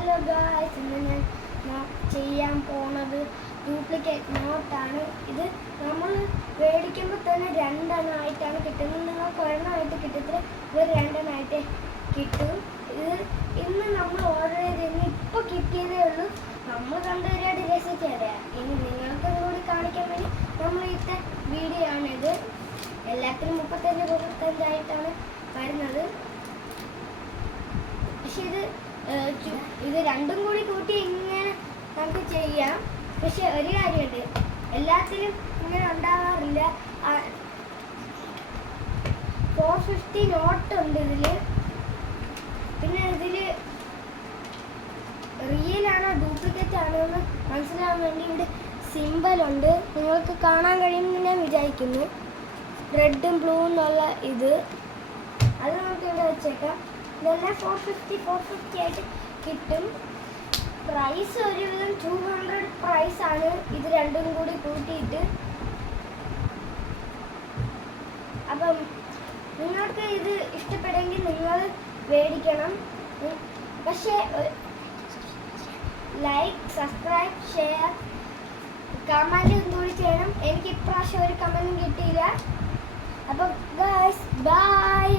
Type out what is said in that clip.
Hello guys, ഇന്ന് ഞാൻ ചെയ്യാൻ പോണത് ഡ്യൂപ്ലിക്കേറ്റ് നോട്ടാണ്. ഇത് നമ്മൾ മേടിക്കുമ്പോൾ തന്നെ രണ്ടെണ്ണമായിട്ടാണ് കിട്ടുന്നത്. നിങ്ങൾക്ക് ഒരെണ്ണമായിട്ട് കിട്ടത്തില്ല, ഇത് രണ്ടെണ്ണമായിട്ട് കിട്ടും. ഇത് ഇന്ന് നമ്മൾ ഓർഡർ ചെയ്ത് ഇപ്പോൾ കിട്ടിയതേ ഉള്ളൂ. നമ്മൾ കണ്ടുവരായിട്ട് രസിച്ചറിയാം. ഇനി നിങ്ങൾക്ക് കൂടി കാണിക്കാൻ വേണ്ടി നമ്മൾ ഇത്തെ വീഡിയോ ആണിത്. എല്ലാത്തിനും 35 വരുന്നത്. പക്ഷെ ഇത് രണ്ടും കൂടി കൂട്ടി ഇങ്ങനെ നമുക്ക് ചെയ്യാം. പക്ഷെ ഒരു കാര്യമുണ്ട്, എല്ലാത്തിലും ഇങ്ങനെ ഉണ്ടാവാറില്ല. 450 നോട്ടുണ്ട് ഇതിൽ. പിന്നെ ഇതിൽ റിയൽ ആണോ ഡ്യൂപ്ലിക്കേറ്റ് ആണോ എന്ന് മനസ്സിലാവാൻ വേണ്ടി ഇവിടെ സിമ്പലുണ്ട്. നിങ്ങൾക്ക് കാണാൻ കഴിയുമെന്ന് ഞാൻ വിചാരിക്കുന്നു. റെഡും ബ്ലൂ എന്നുള്ള ഇത് അത് നമുക്ക് ഇവിടെ വെച്ചേക്കാം. ഇതെല്ലാം 450 ആയിട്ട് കിട്ടും. പ്രൈസ് ഒരുവിധം 200 പ്രൈസാണ് ഇത് രണ്ടും കൂടി കൂട്ടിയിട്ട്. അപ്പം നിങ്ങൾക്ക് ഇത് ഇഷ്ടപ്പെടുമെങ്കിൽ നിങ്ങൾ മേടിക്കണം. പക്ഷേ ലൈക്ക്, സബ്സ്ക്രൈബ്, ഷെയർ, കമൻറ്റ് കൂടി ചെയ്യണം. എനിക്ക് ഇപ്രാവശ്യം ഒരു കമൻറ്റും കിട്ടിയില്ല. അപ്പം ഗൈസ്, ബൈ.